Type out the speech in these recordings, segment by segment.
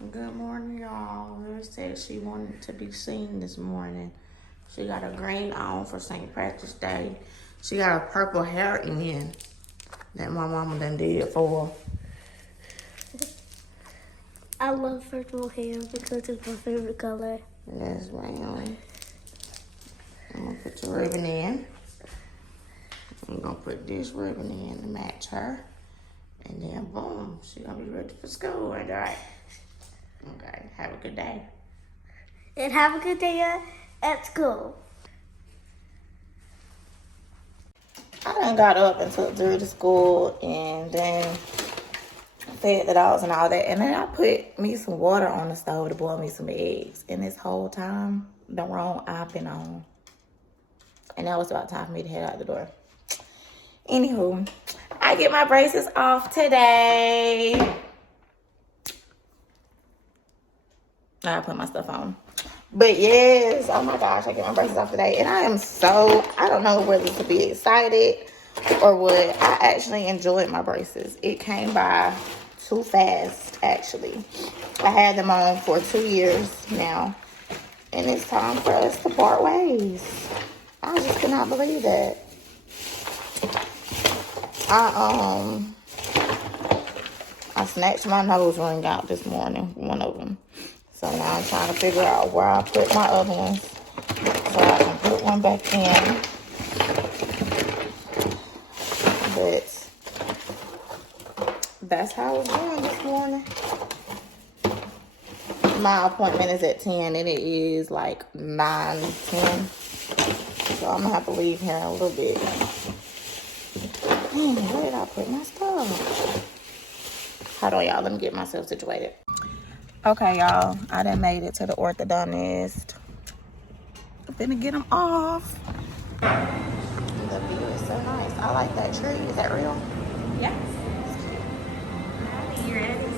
Good morning, y'all. Her said she wanted to be seen this morning. She got a green on for St. Patrick's Day. She got a purple hair in that my mama done did for her. I love purple hair because it's my favorite color. Yes, ma'am. I'm gonna put your ribbon in. I'm gonna put this ribbon in to match her. And then boom, she gonna be ready for school, right? Okay, have a good day. And have a good day at school. I done got up and took Zuri to school and then fed the dogs and all that. And then I put me some water on the stove to boil me some eggs. And this whole time, the wrong eye been on. And now it's about time for me to head out the door. Anywho, I get my braces off today. I put my stuff on. But yes, oh my gosh, I get my braces off today. And I am so, I don't know whether to be excited or what. I actually enjoyed my braces. It came by too fast, actually. I had them on for 2 years now. And it's time for us to part ways. I just could not believe that. I snatched my nose ring out this morning, one of them. So now I'm trying to figure out where I put my other ones so I can put one back in. But that's how it's going this morning. My appointment is at 10 and it is like 9:10. So I'm gonna have to leave here in a little bit. Dang, where did I put my stuff? Hold on, y'all. Let me get myself situated. Okay, y'all. I done made it to the orthodontist. I'm finna get them off. The view is so nice. I like that tree. Is that real? Yes. You ready?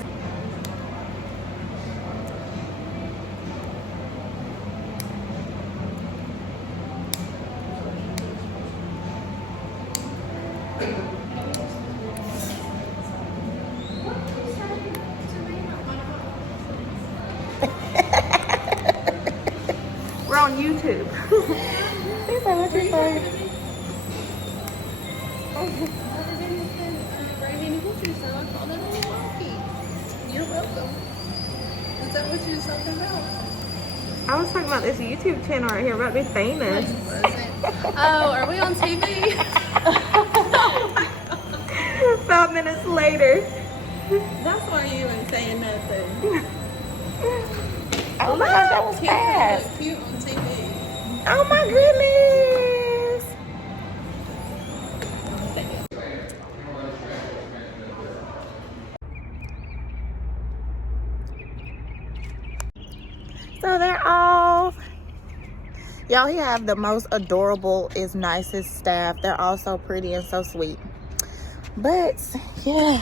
We're on YouTube. He said, what you say? You're welcome. Is that what you were talking about? I was talking about this YouTube channel right here about being famous. Oh, are we on TV? 5 minutes later. That's why you ain't saying nothing. Oh my gosh, that was Kids fast. look cute on TV. Oh my goodness. So they're off. Y'all, he have the most adorable, is nicest staff. They're all so pretty and so sweet. But yeah,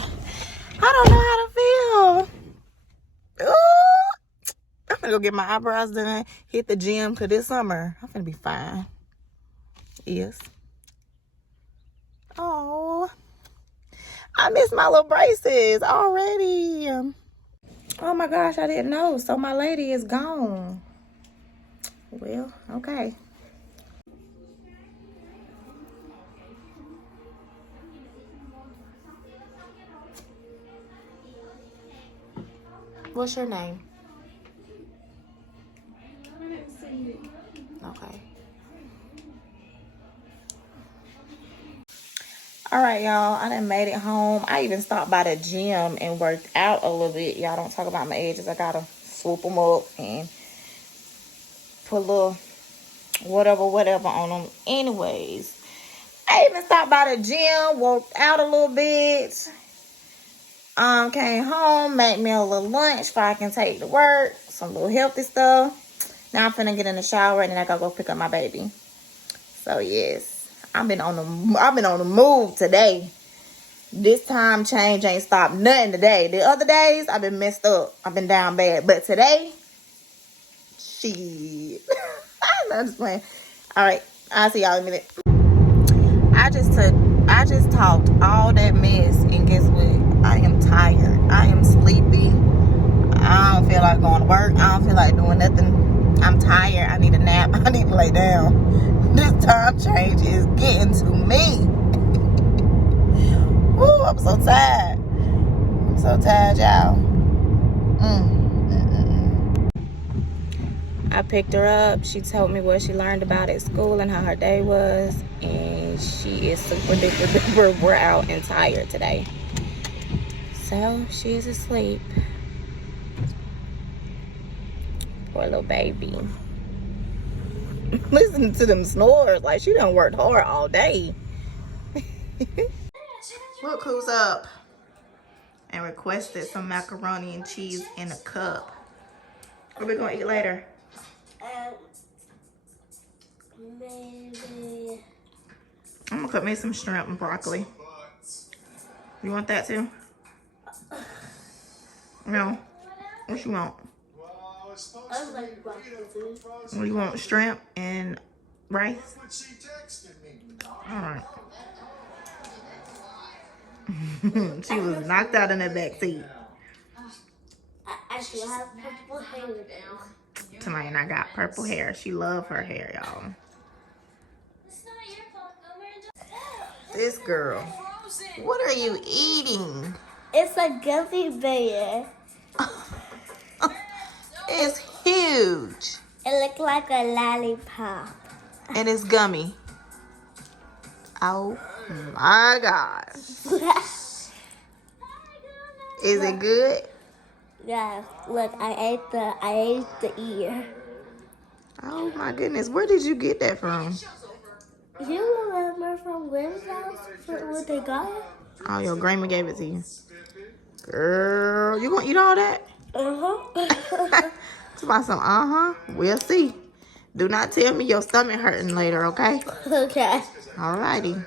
I don't know how to feel. Ooh, I'm gonna go get my eyebrows done, hit the gym, cause this summer I'm gonna be fine. Yes. Oh, I miss my little braces already. Oh my gosh, I didn't know. So my lady is gone. Well, okay. What's your name? Okay. All right, y'all. I done made it home. I even stopped by the gym and worked out a little bit. Y'all don't talk about my edges. I gotta swoop them up and put a little whatever on them. Anyways, I even stopped by the gym, worked out a little bit. Came home, made me a little lunch so I can take to work. Some little healthy stuff. Now I'm finna get in the shower and then I gotta go pick up my baby. So yes, I've been on the move today. This time change ain't stopped nothing today. The other days I've been messed up. I've been down bad. But today, shit. I'm just playing. All right, I'll see y'all in a minute. I just talked all that mess and guess what? I am tired. I am sleepy. I don't feel like going to work. I don't feel like doing nothing. I'm tired. I need a nap. I need to lay down. This time change is getting to me. Woo, I'm so tired. I'm so tired, y'all. I picked her up. She told me what she learned about at school and how her day was. And she is super duper duper wore out and tired today. So she is asleep. Poor little baby. Listen to them snores. Like she done worked hard all day. Look who's up and requested some macaroni and cheese in a cup. What are we gonna eat later? Maybe. I'm gonna cook me some shrimp and broccoli. You want that too? No. What you want? I like broccoli. What you want? Shrimp and rice? Alright. She was knocked out in that back seat. I actually have purple hair now. Tonight, and I got purple hair. She love her hair, y'all. This girl. What are you eating? It's a gummy bear. It's huge. It looks like a lollipop. And it's gummy. Oh my gosh. Is it good? Yeah, look, I ate the ear. Oh my goodness. Where did you get that from? You remember from Gwen's house what they got? Oh, your grandma gave it to you. Girl, you gonna eat all that? Uh-huh. It's about some, we'll see. Do not tell me your stomach hurting later, okay? Okay. Alrighty.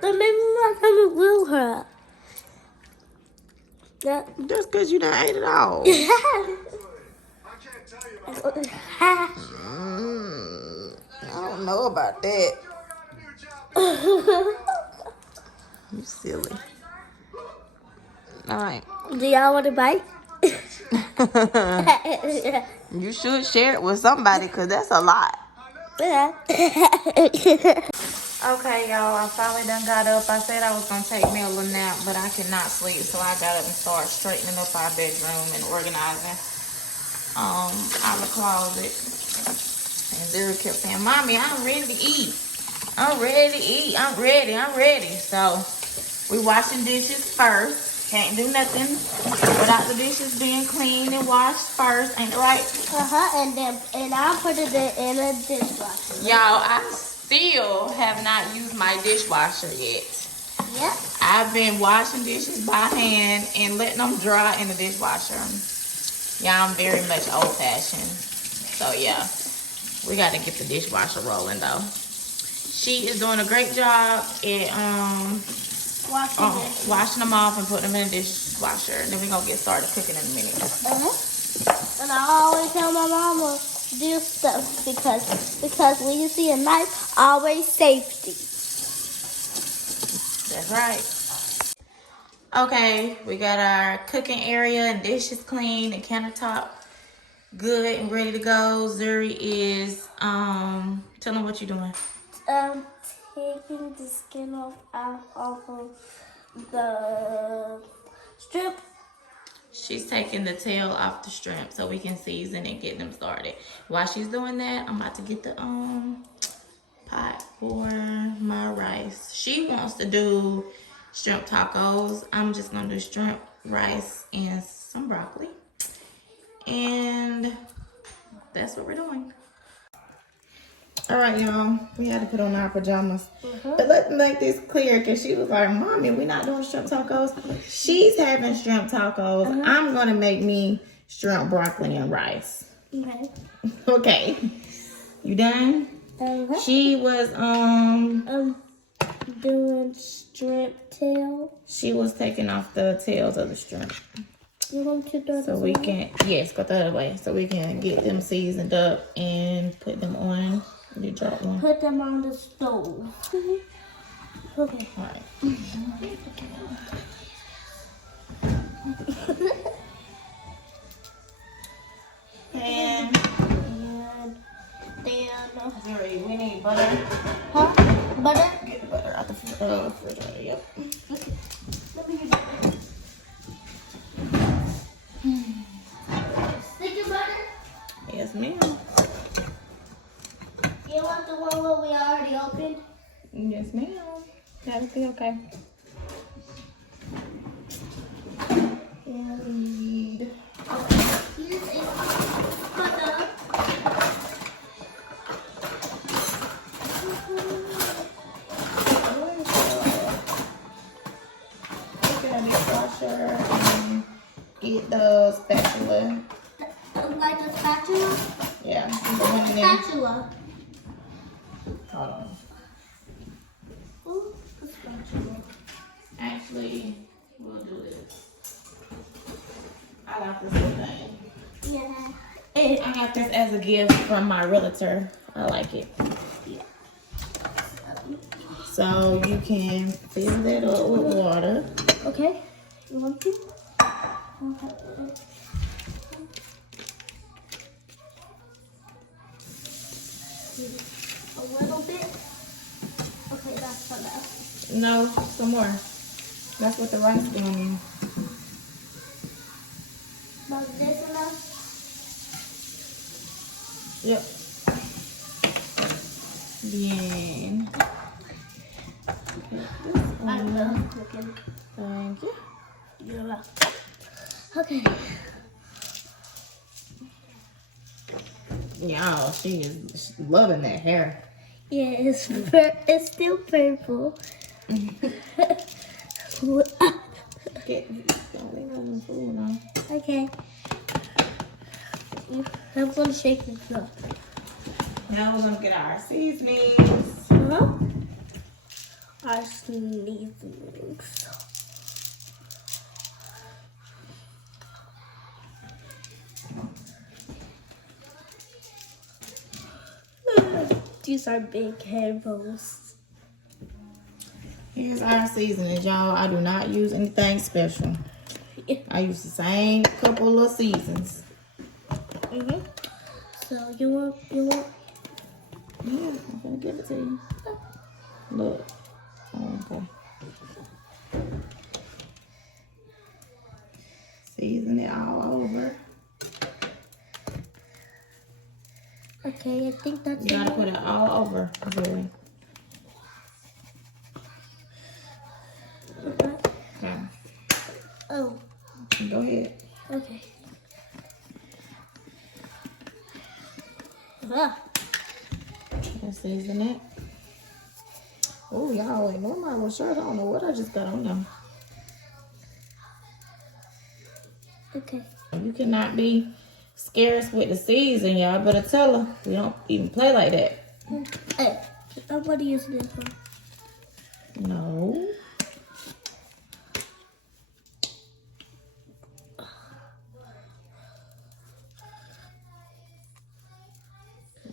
But maybe my stomach will hurt. Yeah. Just because you done ate it all. I don't know about that. You silly. Alright. Do y'all want to bite? You should share it with somebody because that's a lot. Yeah. Okay, y'all, I finally done got up. I said I was going to take me a little nap, but I cannot sleep. So I got up and started straightening up our bedroom and organizing our closet. And Zuri kept saying, Mommy, I'm ready to eat. I'm ready to eat. I'm ready. So we washing dishes first. Can't do nothing without the dishes being cleaned and washed first. Ain't it right? And I'll put it in a dishwasher. Y'all, I still have not used my dishwasher yet. Yep. I've been washing dishes by hand and letting them dry in the dishwasher. Yeah, I'm very much old-fashioned. So, yeah, we got to get the dishwasher rolling, though. She is doing a great job at washing them off and putting them in the dishwasher. And then we're going to get started cooking in a minute. And I always tell my mama do stuff because when you see a knife, always safety. That's right. Okay, we got our cooking area and dishes clean and countertop good and ready to go. Zuri is tell them what you're doing. Taking the skin off of the strip. She's taking the tail off the shrimp so we can season and get them started. While she's doing that, I'm about to get the pot for my rice. She wants to do shrimp tacos. I'm just gonna do shrimp, rice, and some broccoli. And that's what we're doing. All right, y'all. We had to put on our pajamas. But let's make this clear because she was like, Mommy, we're not doing shrimp tacos. She's having shrimp tacos. I'm going to make me shrimp, broccoli, and rice. Okay. Okay. You done? She was doing strip tail. She was taking off the tails of the shrimp. You want to do so we can, yes, go the other way. So we can get them seasoned up and put them on. You drop one. Put them on the stove. Okay. All right. butter. Huh? Butter? Get the butter out the refrigerator. Yep. Okay. Let me get butter. Sticky butter? Yes, ma'am. You want the one where we already opened? Yes, ma'am. That'll be okay. And Here's a butter. get a dishwasher and get the spatula. Like a spatula? Yeah, the one in there. Spatula. Hold on. Ooh, a spatula. Actually, we'll do this. I got this little thing. Yeah. I got this as a gift from my realtor. I like it. Yeah. So you can fill it up with water. Okay. You want to? A little bit. Okay, that's enough. No, some more. That's what the rice going in. Was this enough? Yep. Bien. I don't know. Looking. Thank you. You're welcome. Okay. Y'all, she is loving that hair. Yeah, it's still purple. Okay. I'm gonna shake this up. Now we're gonna get our seasonings. Huh? Our seasonings. These are big handfuls. Here's our seasonings, y'all. I do not use anything special. I use the same couple of seasons. Mhm. So you want? Yeah, I'm gonna give it to you. Look. Oh, okay. Season it all over. Okay, I think that's You gotta enough. put it all over, Zuri. Okay. Oh, Go ahead. okay. Ah. Let's season it. Oh, y'all, ignore my little shirt. I don't know what I just got on now. Okay. You cannot be scarce with the season, y'all. Better tell her. We don't even play like that. Hey, I'm gonna use this one. No.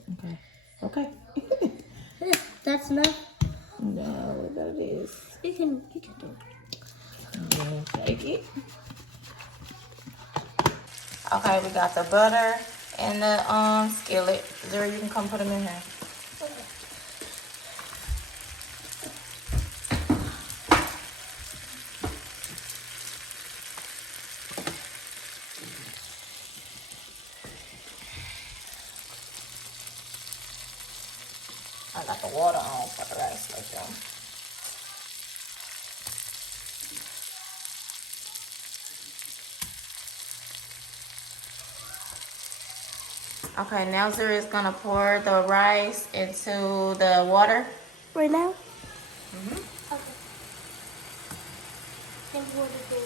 Okay. Okay. That's enough. No, that is. You can do it. Yeah, take it. Okay, we got the butter and the skillet. Zuri, you can come put them in here. I got the water on for the rice like that. Okay, now Zuri is gonna pour the rice into the water. Right now? Mm-hmm. Okay. Then what to do?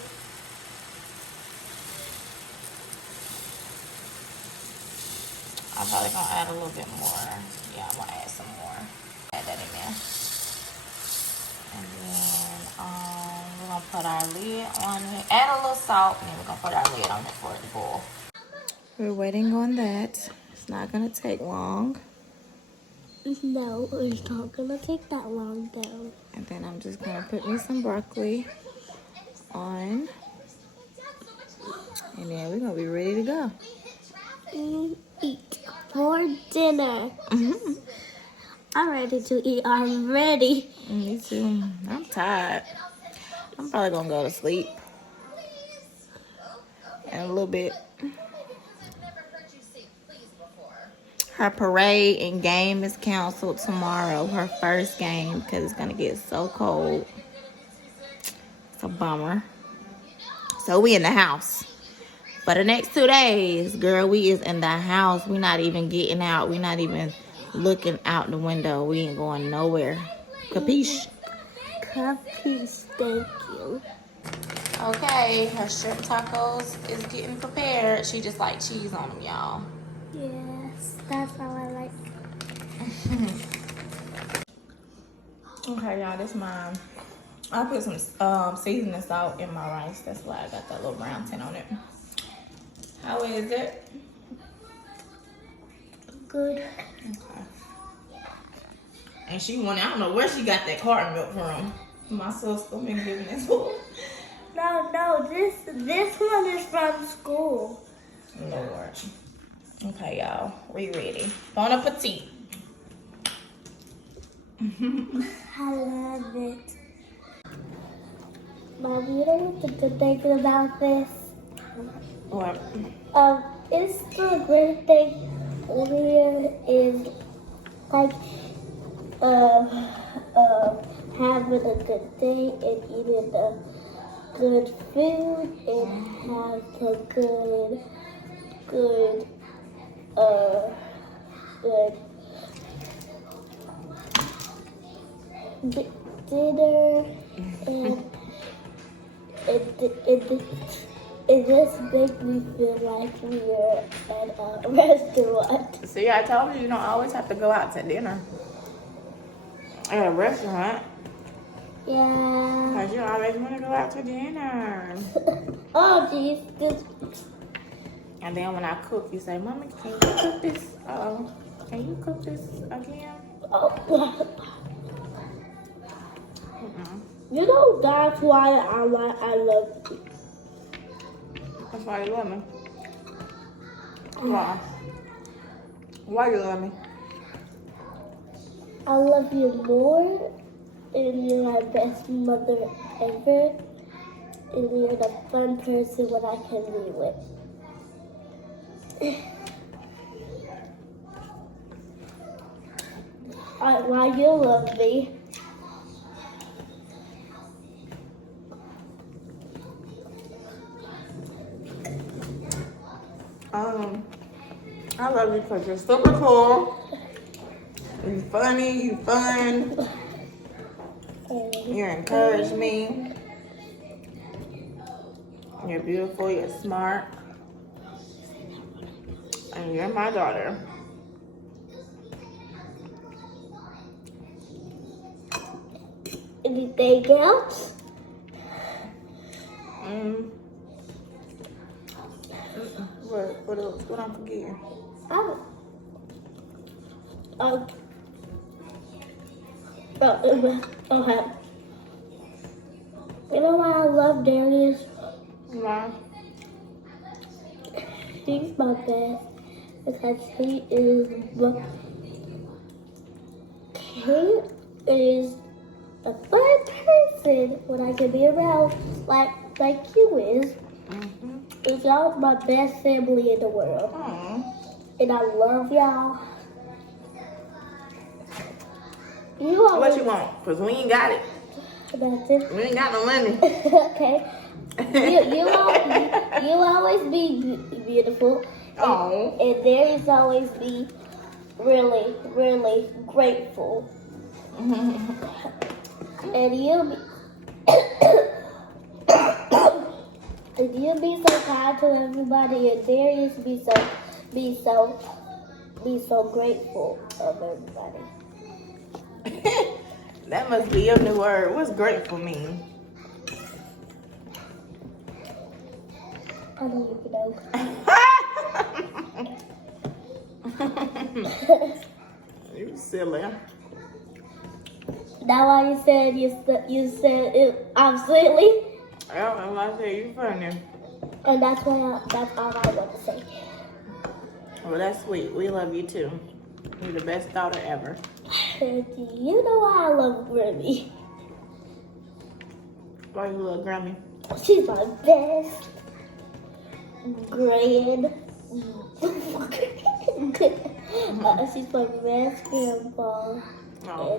I'm probably gonna add a little bit more. Yeah, I'm gonna add some more. Add that in there. And then we're gonna put our lid on it. Add a little salt, and then we're gonna put our lid on it for it to boil. We're waiting on that. It's not gonna take long. No, it's not gonna take that long though. And then I'm just gonna put me some broccoli on. And then we're gonna be ready to go. Eat for dinner. I'm ready to eat. I'm ready. Me too. I'm tired. I'm probably gonna go to sleep in a little bit. Her parade and game is canceled tomorrow. Her first game because it's gonna get so cold. It's a bummer. So we in the house. For the next 2 days, girl, we is in the house. We not even getting out. We not even looking out the window. We ain't going nowhere. Capiche? Capiche, thank you. Okay, her shrimp tacos is getting prepared. She just like cheese on them, y'all. Yes, that's how I like. Okay, y'all, this mine. I put some seasoning salt in my rice. That's why I got that little brown tint on it. How is it? Good. Okay. And she went, I don't know where she got that carton milk from. My sister been giving this to her. No, this one is from school. Lord. Okay, y'all, we ready. Bon appetit. I love it. Mom, you know what the good thing about this? What? It's the great thing here is like having a good day and eating the good food and have a good dinner and it just makes me feel like we're at a restaurant. See, I told you, you don't always have to go out to dinner at a restaurant. Yeah. Because you always want to go out to dinner. Oh, geez. And then when I cook, you say, Mama, can you cook this? Can you cook this again? Oh. You know, that's why I love you. That's why you love me. Why? Why you love me? I love you more, and you're my best mother ever, and you're the fun person when I can be with. Why you love me? I love you because you're super cool. You're funny, you're fun. You encourage me. You're beautiful, you're smart. And you're my daughter. Anything else? What else? What I'm forgetting? Okay. You know why I love Darius? Why? He's my best because he is a fun person when I can be around, like you is. And y'all my best family in the world. And I love y'all. What you want? Because we ain't got it. That's it. We ain't got no money. Okay. You always be beautiful. Oh. And Darius always be really, really grateful. And you'll be so kind to everybody, and Darius be so grateful of everybody. That must be your new word. What's grateful mean? I don't even know. You silly. That why you said it, I'm silly, Oh, I said you funny. and that's all I want to say. Well, that's sweet. We love you too. You're the best daughter ever. And you know why I love Grammy? Why you love Grammy? She's my best grand. She's my best grandpa in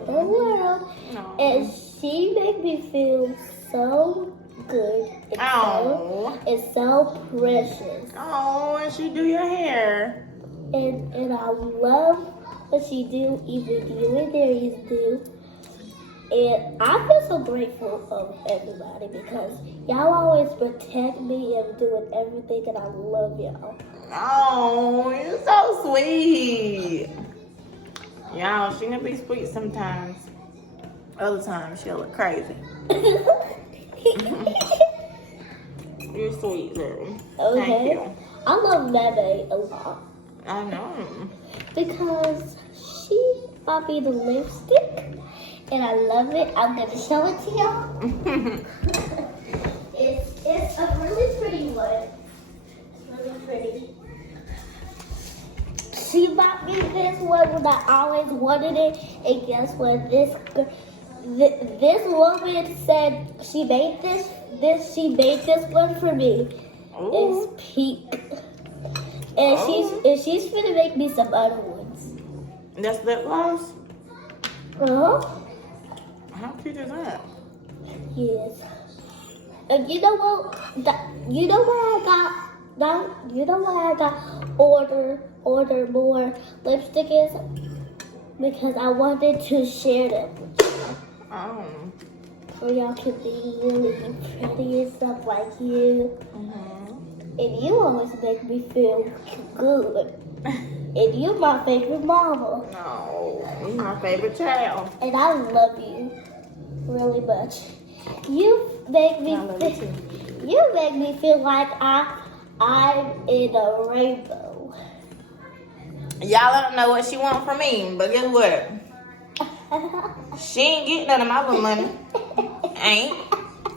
the world. No. And she made me feel so good and so precious. Oh, and she do your hair. And I love what she do, even you and Darius do. And I feel so grateful of everybody because y'all always protect me and doing everything, and I love y'all. Oh, you're so sweet. Y'all, she can be sweet sometimes. Other times she'll look crazy. You're sweet, girl. Okay. Thank you. I love Meme a lot I know. because she bought me the lipstick, and I love it. I'm gonna show it to y'all. It's a really pretty one. It's really pretty. She bought me this one when I always wanted it, and guess what? This woman said she made this one for me. Ooh. It's pink, and she's gonna make me some other ones. That's lip gloss? Uh-huh. How cute is that? Yes. And you know what? You know why I got order more lipstick is? Because I wanted to share them with you. Oh. So y'all can be really pretty and stuff like you. Mm-hmm. And you always make me feel good. And you're my favorite mama. No, you're my favorite child. And I love you really much. You make me feel like I'm in a rainbow. Y'all don't know what she want from me, but guess what? She ain't getting none of my little money. Ain't.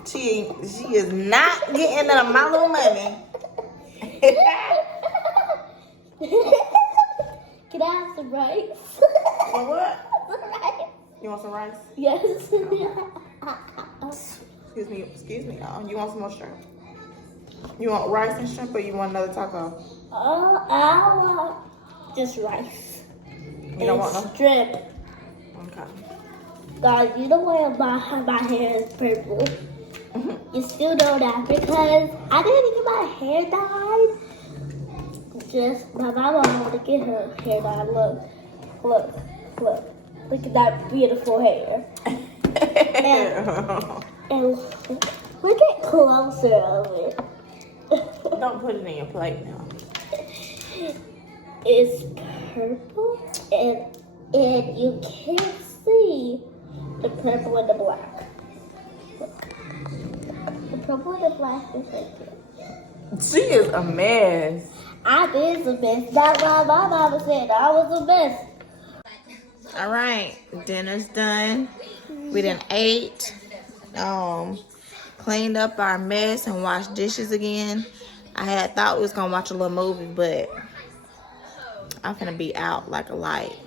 She is not getting none of my little money. Can I have some rice? For what? Rice. You want some rice? Yes. Excuse me, y'all. You want some more shrimp? You want rice and shrimp, or you want another taco? I want just rice. You don't want no shrimp. Okay. Guys, you know why my hair is purple? You still know that because I didn't get my hair dyed. Just my mama wanted to get her hair dyed. Look at that beautiful hair. And look at closer of it. Don't put it in your plate now. It's purple and you can't see the purple and the black. The purple and the black is right there. She is a mess. I is a mess. That's why my mama said I was a mess. All right, dinner's done. We done ate, cleaned up our mess and washed dishes again. I had thought we was gonna watch a little movie, but I'm finna be out like a light.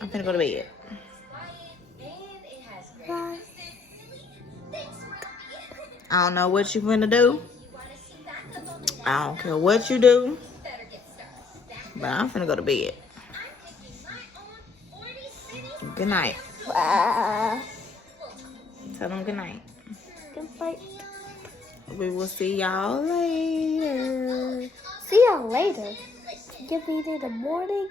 I'm finna go to bed. I don't know what you finna do. I don't care what you do, but I'm finna go to bed. Good night. Tell them good night. Good night. We will see y'all later. See y'all later. Give me in the morning.